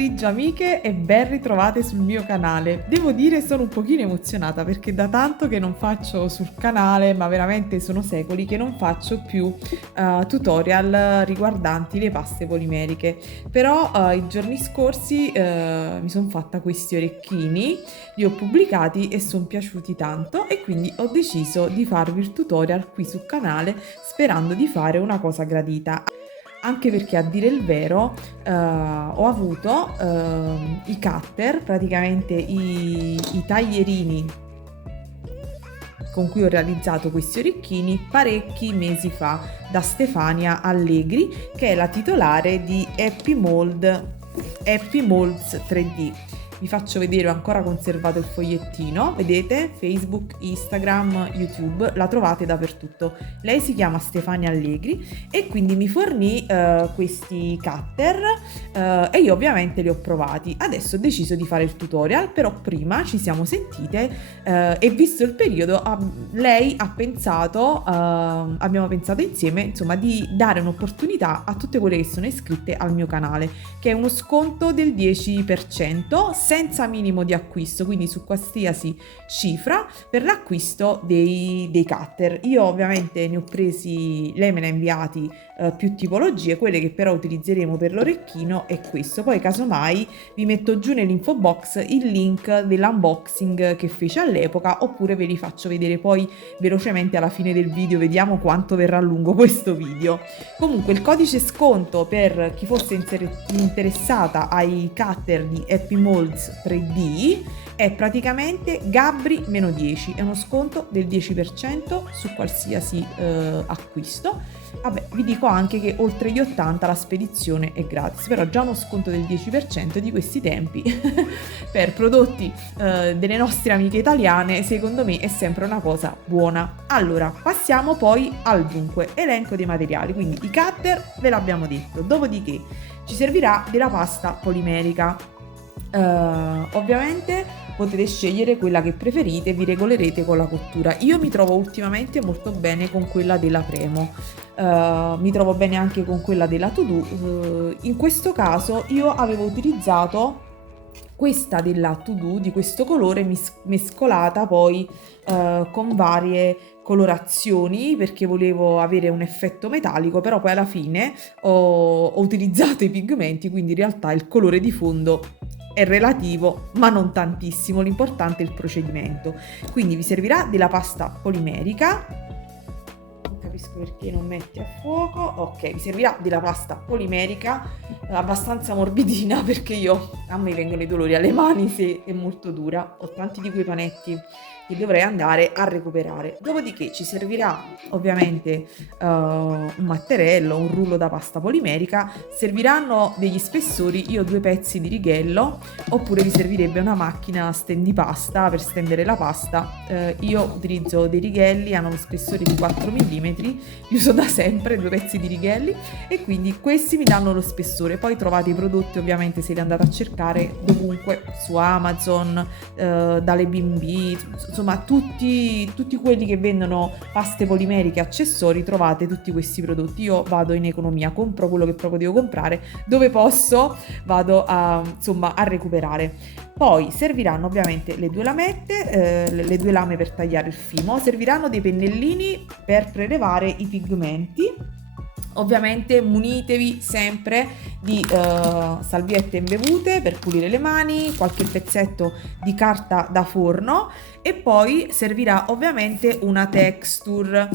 pomeriggio amiche e ben ritrovate sul mio canale. Devo dire sono un pochino emozionata perché da tanto che non faccio sul canale, ma veramente sono secoli che non faccio più tutorial riguardanti le paste polimeriche. Però i giorni scorsi mi sono fatta questi orecchini, li ho pubblicati e sono piaciuti tanto e quindi ho deciso di farvi il tutorial qui sul canale sperando di fare una cosa gradita. Anche perché a dire il vero ho avuto i cutter, praticamente i taglierini con cui ho realizzato questi orecchini parecchi mesi fa da Stefania Allegri, che è la titolare di Happy Molds 3D. Vi faccio vedere, ho ancora conservato il fogliettino, vedete? Facebook, Instagram, YouTube, la trovate dappertutto. Lei si chiama Stefania Allegri e quindi mi fornì questi cutter e io ovviamente li ho provati. Adesso ho deciso di fare il tutorial, però prima ci siamo sentite e visto il periodo lei ha pensato, abbiamo pensato insieme, insomma, di dare un'opportunità a tutte quelle che sono iscritte al mio canale, che è uno sconto del 10% senza minimo di acquisto, quindi su qualsiasi cifra per l'acquisto dei cutter. Io ovviamente ne ho presi, lei me ne ha inviati più tipologie, quelle che però utilizzeremo per l'orecchino è questo. Poi casomai vi metto giù nell'info box il link dell'unboxing che fece all'epoca, oppure ve li faccio vedere poi velocemente alla fine del video, vediamo quanto verrà lungo questo video. Comunque il codice sconto per chi fosse interessata ai cutter di Happy Molds 3D è praticamente Gabri-10, è uno sconto del 10% su qualsiasi acquisto. Vabbè, vi dico anche che oltre gli 80 la spedizione è gratis, però già uno sconto del 10% di questi tempi per prodotti delle nostre amiche italiane secondo me è sempre una cosa buona. Allora, passiamo poi al dunque, elenco dei materiali, quindi i cutter ve l'abbiamo detto, dopodiché ci servirà della pasta polimerica. Ovviamente potete scegliere quella che preferite, vi regolerete con la cottura. Io mi trovo ultimamente molto bene con quella della Premo, mi trovo bene anche con quella della To Do. In questo caso io avevo utilizzato questa della To Do di questo colore mescolata poi con varie colorazioni perché volevo avere un effetto metallico, però poi alla fine ho utilizzato i pigmenti, quindi in realtà il colore di fondo è relativo ma non tantissimo, l'importante è il procedimento. Quindi vi servirà della pasta polimerica, non capisco perché non metti a fuoco, ok, vi servirà della pasta polimerica abbastanza morbidina perché a me vengono i dolori alle mani se è molto dura, ho tanti di quei panetti che dovrei andare a recuperare. Dopodiché ci servirà ovviamente un matterello, un rullo da pasta polimerica, serviranno degli spessori, io ho 2 pezzi di righello, oppure vi servirebbe una macchina stendipasta per stendere la pasta. Io utilizzo dei righelli, hanno uno spessore di 4 mm, li uso da sempre, 2 pezzi di righelli, e quindi questi mi danno lo spessore. Poi trovate i prodotti ovviamente, se li andate a cercare, dovunque, su Amazon, dalle B&B, insomma tutti quelli che vendono paste polimeriche, accessori, trovate tutti questi prodotti. Io vado in economia, compro quello che proprio devo comprare, dove posso vado a recuperare. Poi serviranno ovviamente le 2 lamette, le 2 lame per tagliare il fimo, serviranno dei pennellini per prelevare i pigmenti. Ovviamente munitevi sempre di salviette imbevute per pulire le mani, qualche pezzetto di carta da forno e poi servirà ovviamente una texture.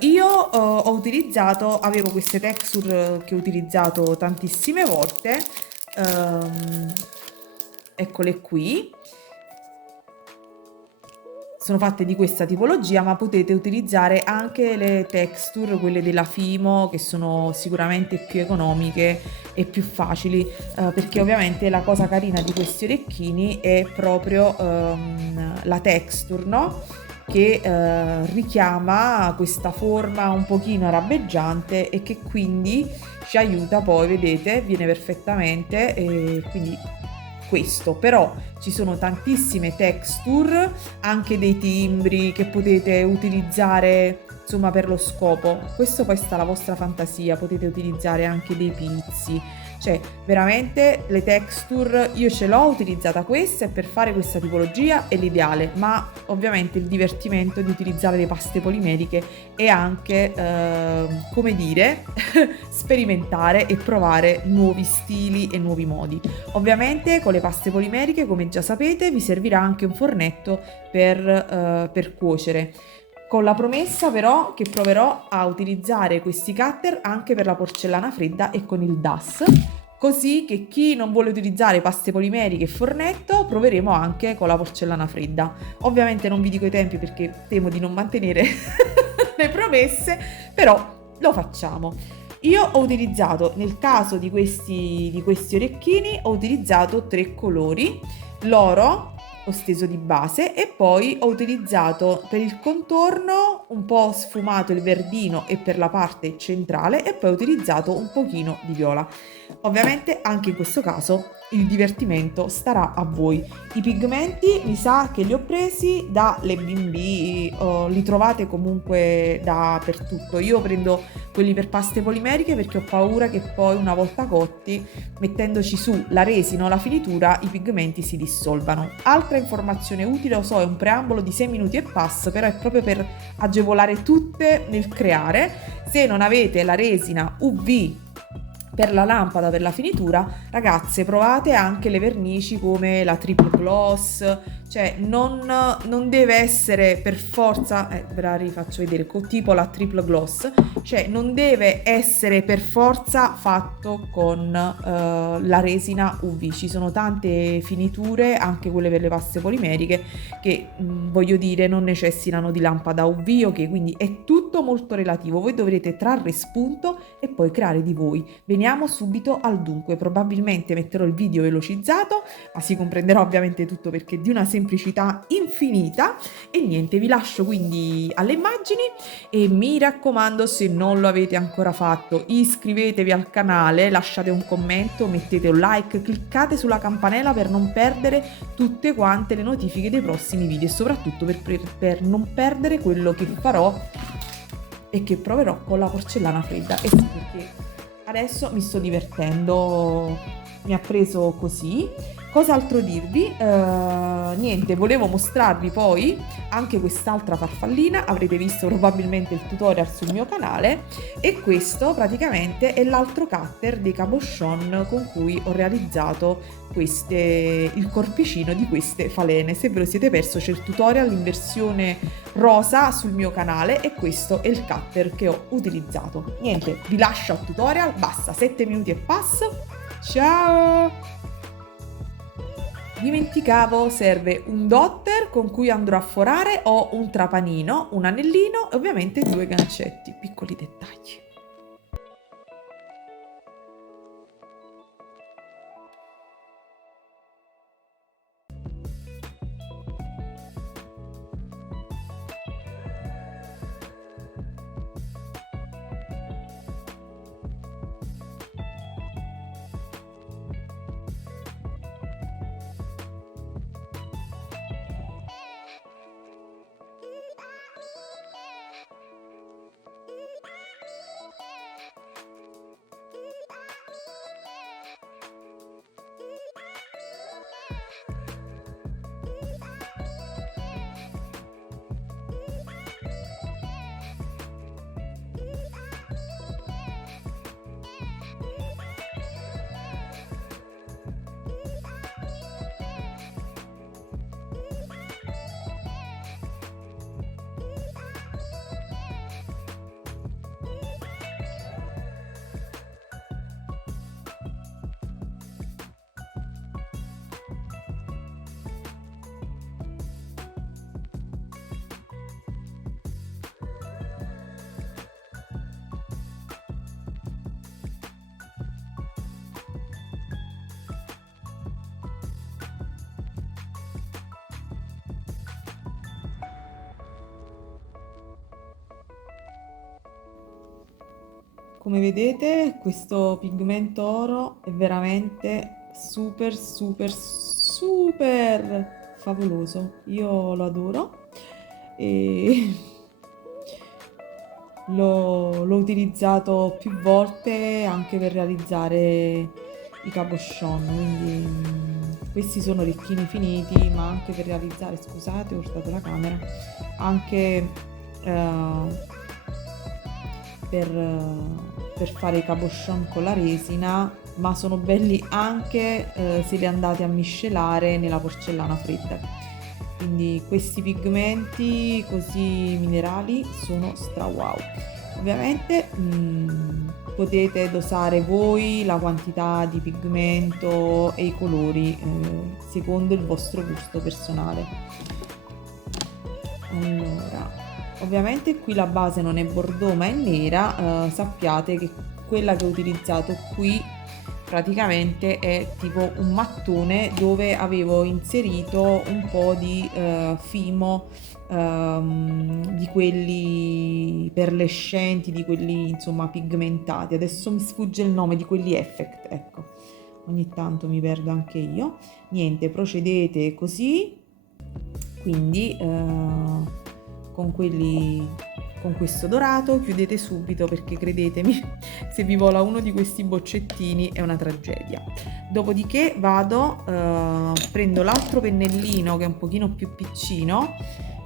Io avevo queste texture che ho utilizzato tantissime volte, eccole qui. Sono fatte di questa tipologia, ma potete utilizzare anche le texture, quelle della Fimo, che sono sicuramente più economiche e più facili, perché ovviamente la cosa carina di questi orecchini è proprio la texture, no? Che richiama questa forma un pochino arabeggiante e che quindi ci aiuta poi, vedete, viene perfettamente, e quindi questo. Però ci sono tantissime texture, anche dei timbri che potete utilizzare insomma per lo scopo. Questo poi sta alla vostra fantasia, potete utilizzare anche dei pizzi, cioè veramente le texture io ce l'ho utilizzata questa e per fare questa tipologia è l'ideale, ma ovviamente il divertimento di utilizzare le paste polimeriche è anche, come dire, sperimentare e provare nuovi stili e nuovi modi. Ovviamente con le paste polimeriche, come già sapete, vi servirà anche un fornetto per cuocere. Con la promessa però che proverò a utilizzare questi cutter anche per la porcellana fredda e con il DAS, così che chi non vuole utilizzare paste polimeriche e fornetto proveremo anche con la porcellana fredda. Ovviamente non vi dico i tempi perché temo di non mantenere le promesse, però lo facciamo. Io ho utilizzato, nel caso di questi orecchini, ho utilizzato 3 colori, l'oro, ho steso di base e poi ho utilizzato per il contorno un po' sfumato il verdino e per la parte centrale e poi ho utilizzato un pochino di viola. Ovviamente anche in questo caso il divertimento starà a voi. I pigmenti mi sa che li ho presi dalle B&B, li trovate comunque dappertutto. Io prendo quelli per paste polimeriche perché ho paura che poi una volta cotti, mettendoci su la resina o la finitura, i pigmenti si dissolvano. Altra informazione utile, lo so, è un preambolo di 6 minuti e passo, però è proprio per agevolare tutte nel creare. Se non avete la resina UV per la lampada, per la finitura, ragazze, provate anche le vernici come la triple gloss, cioè non deve essere per forza, ve la rifaccio vedere, tipo la triple gloss, cioè non deve essere per forza fatto con la resina UV. Ci sono tante finiture, anche quelle per le paste polimeriche, che voglio dire non necessitano di lampada UV, ok? Quindi è tutto molto relativo, voi dovrete trarre spunto e poi creare di voi. Veniamo subito al dunque. Probabilmente metterò il video velocizzato, ma si comprenderà ovviamente tutto perché è di una semplicità infinita. E niente, vi lascio quindi alle immagini e mi raccomando, se non lo avete ancora fatto, iscrivetevi al canale, lasciate un commento, mettete un like, cliccate sulla campanella per non perdere tutte quante le notifiche dei prossimi video e soprattutto per non perdere quello che farò e che proverò con la porcellana fredda. E sì, perché adesso mi sto divertendo, mi ha preso così. Cos'altro dirvi? Niente, volevo mostrarvi poi anche quest'altra farfallina, avrete visto probabilmente il tutorial sul mio canale, e questo praticamente è l'altro cutter dei cabochon con cui ho realizzato il corpicino di queste falene. Se ve lo siete perso, c'è il tutorial in versione rosa sul mio canale e questo è il cutter che ho utilizzato. Niente, vi lascio al tutorial, basta, 7 minuti e passo. Ciao! Dimenticavo, serve un dotter con cui andrò a forare, o un trapanino, un anellino e ovviamente 2 gancetti, piccoli dettagli. Come vedete, questo pigmento oro è veramente super favoloso. Io lo adoro e l'ho utilizzato più volte anche per realizzare i cabochon, quindi questi sono orecchini finiti, ma anche per realizzare, scusate, ho urtato la camera, anche per fare i cabochon con la resina, ma sono belli anche se li andate a miscelare nella porcellana fredda. Quindi questi pigmenti così minerali sono stra wow. Ovviamente potete dosare voi la quantità di pigmento e i colori secondo il vostro gusto personale. Allora, ovviamente qui la base non è bordeaux ma è nera, sappiate che quella che ho utilizzato qui praticamente è tipo un mattone dove avevo inserito un po' di fimo, di quelli perlescenti, di quelli insomma pigmentati. Adesso mi sfugge il nome, di quelli effect, ecco, ogni tanto mi perdo anche io. Niente, procedete così, quindi con questo dorato chiudete subito, perché credetemi, se vi vola uno di questi boccettini è una tragedia. Dopodiché vado, prendo l'altro pennellino che è un pochino più piccino,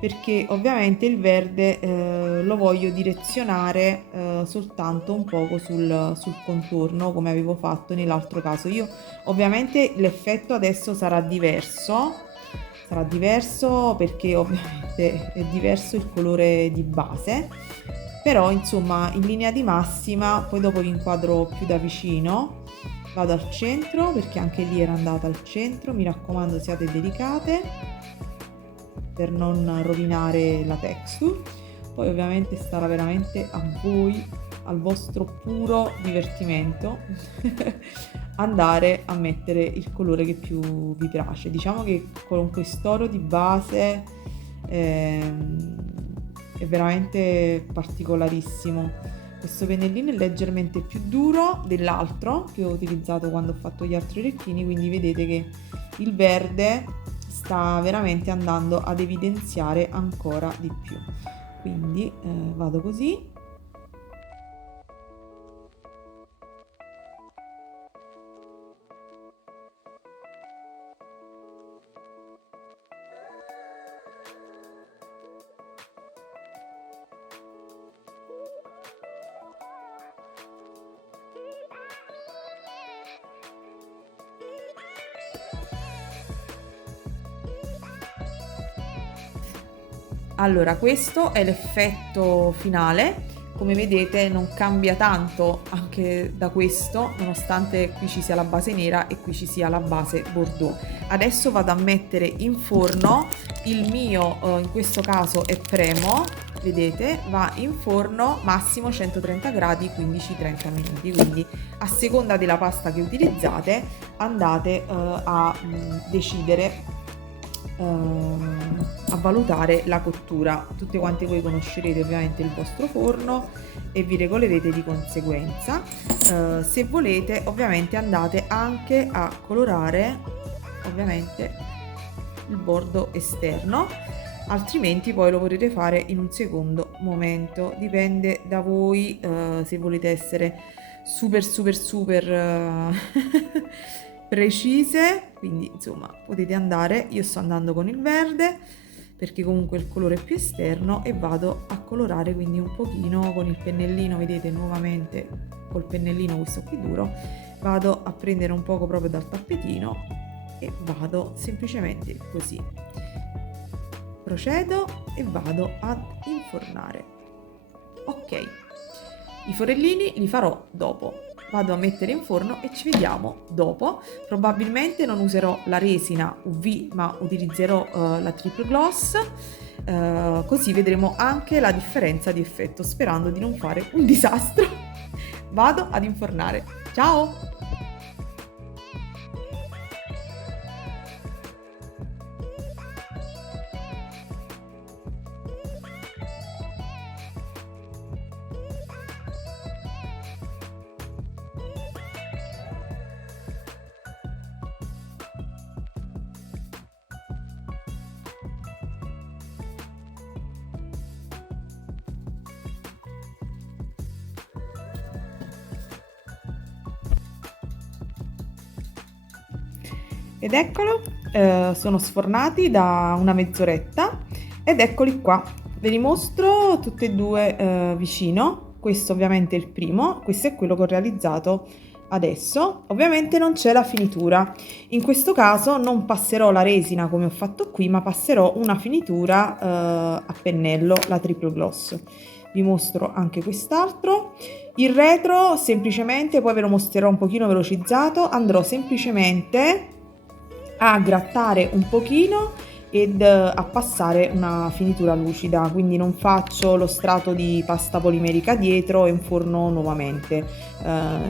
perché ovviamente il verde lo voglio direzionare soltanto un poco sul contorno, come avevo fatto nell'altro caso. Io ovviamente l'effetto adesso sarà diverso perché ovviamente è diverso il colore di base, però insomma in linea di massima, poi dopo vi inquadro più da vicino, vado al centro perché anche lì era andata al centro, mi raccomando siate delicate per non rovinare la texture. Poi ovviamente starà veramente a voi, al vostro puro divertimento andare a mettere il colore che più vi piace. Diciamo che con quest'oro di base è veramente particolarissimo. Questo pennellino è leggermente più duro dell'altro che ho utilizzato quando ho fatto gli altri orecchini, quindi vedete che il verde sta veramente andando ad evidenziare ancora di più. Quindi vado così. Allora, questo è l'effetto finale. Come vedete non cambia tanto anche da questo, nonostante qui ci sia la base nera e qui ci sia la base bordeaux. Adesso vado a mettere in forno il mio, in questo caso è Premo, vedete, va in forno massimo 130 gradi, 15-30 minuti. Quindi a seconda della pasta che utilizzate andate a decidere, a valutare la cottura. Tutte quante voi conoscerete ovviamente il vostro forno e vi regolerete di conseguenza. Se volete ovviamente andate anche a colorare ovviamente il bordo esterno, altrimenti poi lo potete fare in un secondo momento, dipende da voi, se volete essere super precise. Quindi insomma potete andare, io sto andando con il verde perché comunque il colore è più esterno, e vado a colorare quindi un pochino con il pennellino, vedete, nuovamente col pennellino questo qui duro, vado a prendere un poco proprio dal tappetino e vado semplicemente così, procedo e vado ad infornare. Ok, i forellini li farò dopo, vado a mettere in forno e ci vediamo dopo. Probabilmente non userò la resina UV ma utilizzerò la triple gloss, così vedremo anche la differenza di effetto, sperando di non fare un disastro. Vado ad infornare, ciao! ed eccolo, sono sfornati da una mezz'oretta ed eccoli qua. Ve li mostro tutti e due vicino. Questo ovviamente è il primo, questo è quello che ho realizzato adesso. Ovviamente non c'è la finitura. In questo caso non passerò la resina come ho fatto qui, ma passerò una finitura a pennello, la triple gloss. Vi mostro anche quest'altro. Il retro semplicemente, poi ve lo mostrerò un pochino velocizzato, andrò semplicemente a grattare un pochino ed a passare una finitura lucida, quindi non faccio lo strato di pasta polimerica dietro e inforno nuovamente.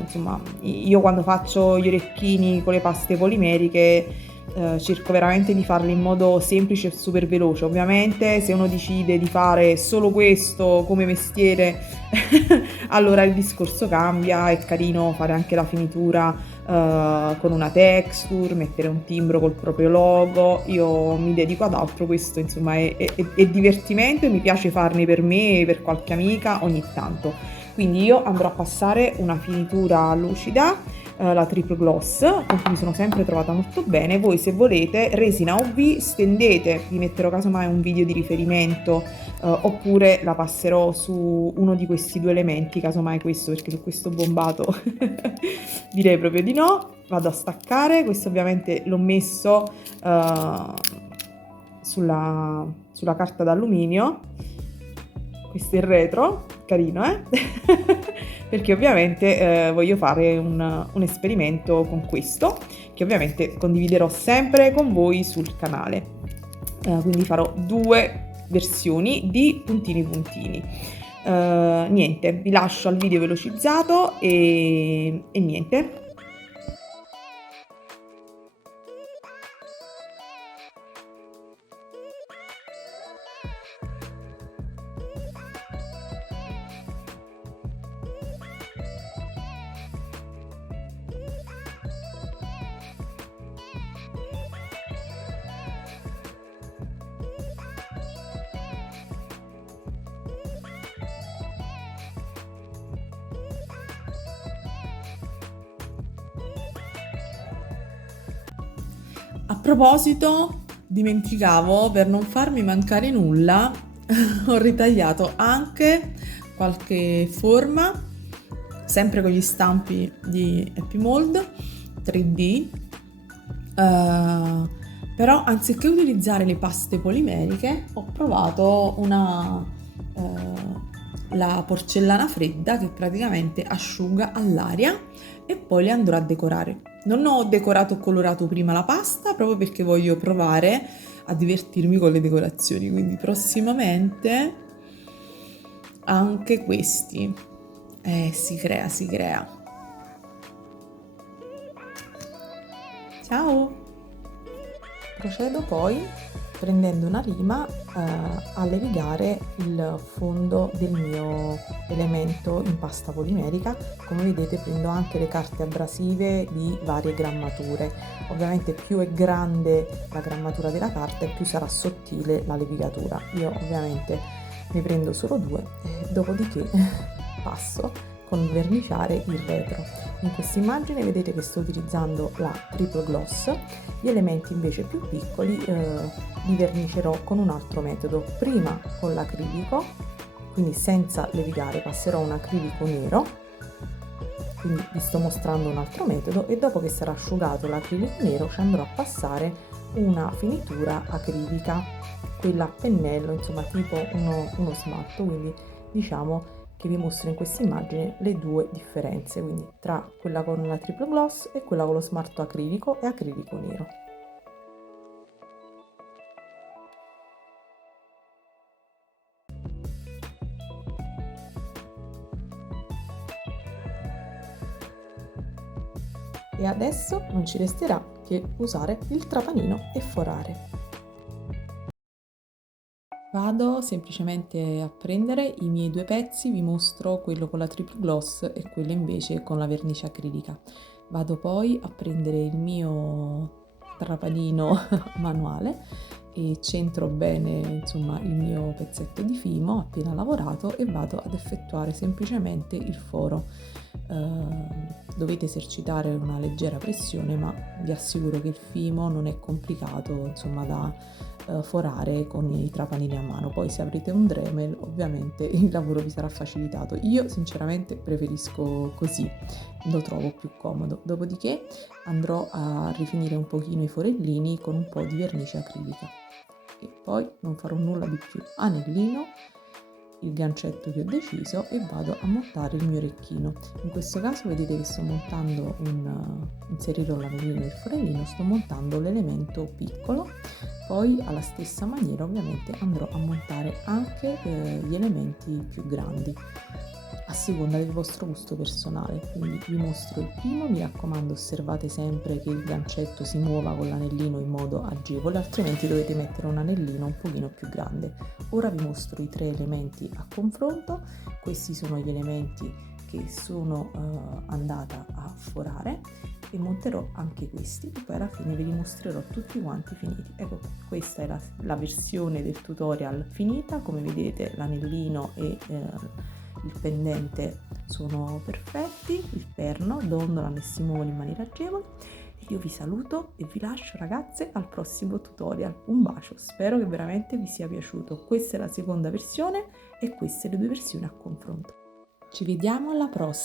Insomma, io quando faccio gli orecchini con le paste polimeriche cerco veramente di farli in modo semplice e super veloce. Ovviamente se uno decide di fare solo questo come mestiere allora il discorso cambia, è carino fare anche la finitura con una texture, mettere un timbro col proprio logo. Io mi dedico ad altro, questo insomma è divertimento e mi piace farne per me e per qualche amica ogni tanto. Quindi io andrò a passare una finitura lucida, la triple gloss, con cui mi sono sempre trovata molto bene. Voi se volete resina OV stendete, vi metterò casomai un video di riferimento oppure la passerò su uno di questi due elementi, casomai questo, perché su questo bombato direi proprio di no. Vado a staccare, questo ovviamente l'ho messo sulla carta d'alluminio. Questo è il retro, carino perché ovviamente voglio fare un esperimento con questo, che ovviamente condividerò sempre con voi sul canale. Quindi farò due versioni di puntini puntini. Niente, vi lascio al video velocizzato e niente. A proposito, dimenticavo, per non farmi mancare nulla, ho ritagliato anche qualche forma, sempre con gli stampi di Happy Mold 3D, però anziché utilizzare le paste polimeriche ho provato la porcellana fredda che praticamente asciuga all'aria e poi le andrò a decorare. Non ho decorato o colorato prima la pasta proprio perché voglio provare a divertirmi con le decorazioni, quindi prossimamente anche questi. Si crea. Ciao! Procedo poi prendendo una lima a levigare il fondo del mio elemento in pasta polimerica. Come vedete prendo anche le carte abrasive di varie grammature. Ovviamente più è grande la grammatura della carta e più sarà sottile la levigatura. Io ovviamente ne prendo solo due e dopodiché passo con verniciare il retro. In questa immagine vedete che sto utilizzando la triple gloss, gli elementi invece più piccoli li vernicerò con un altro metodo, prima con l'acrilico, quindi senza levigare passerò un acrilico nero, quindi vi sto mostrando un altro metodo, e dopo che sarà asciugato l'acrilico nero ci andrò a passare una finitura acrilica, quella a pennello, insomma tipo uno smalto, quindi diciamo che vi mostro in questa immagine le due differenze, quindi tra quella con la triple gloss e quella con lo smalto acrilico e acrilico nero. E adesso non ci resterà che usare il trapanino e forare. Vado semplicemente a prendere i miei due pezzi, vi mostro quello con la triple gloss e quello invece con la vernice acrilica. Vado poi a prendere il mio trapanino manuale e centro bene insomma il mio pezzetto di fimo appena lavorato e vado ad effettuare semplicemente il foro. dovete esercitare una leggera pressione, ma vi assicuro che il fimo non è complicato, insomma, da forare con i trapanini a mano. Poi se avrete un Dremel ovviamente il lavoro vi sarà facilitato. Io sinceramente preferisco così, lo trovo più comodo. Dopodiché andrò a rifinire un pochino i forellini con un po' di vernice acrilica e poi non farò nulla di più. Anellino il gancetto che ho deciso e vado a montare il mio orecchino. In questo caso vedete che sto montando inserirò l'anellino e il forellino, sto montando l'elemento piccolo, poi alla stessa maniera ovviamente andrò a montare anche gli elementi più grandi a seconda del vostro gusto personale. Quindi vi mostro il primo, mi raccomando osservate sempre che il gancetto si muova con l'anellino in modo agevole, altrimenti dovete mettere un anellino un pochino più grande. Ora vi mostro i 3 elementi a confronto. Questi sono gli elementi che sono andata a forare e monterò anche questi e poi alla fine ve li mostrerò tutti quanti finiti. Ecco, questa è la versione del tutorial finita. Come vedete l'anellino e il pendente sono perfetti, il perno dondolano e si muovono in maniera agevole. Io vi saluto e vi lascio, ragazze, al prossimo tutorial. Un bacio, spero che veramente vi sia piaciuto. Questa è la seconda versione e queste le 2 versioni a confronto. Ci vediamo alla prossima!